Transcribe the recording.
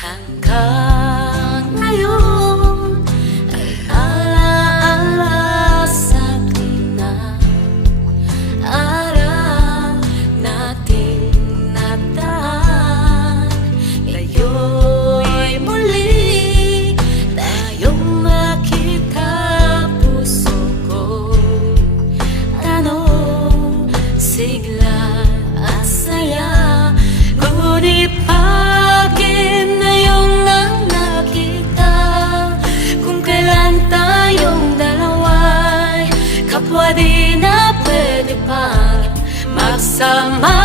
Hanggang ngayon ay alaala sa tuwing na araw nating nagdaan. Ngayon'y muli tayong makita. Puso ko'y tanong, sigla at saya. Ngunit bakit ngayon lang nakita? Kung kailan tayong dalawa'y kapwa di na pwede pang magsama.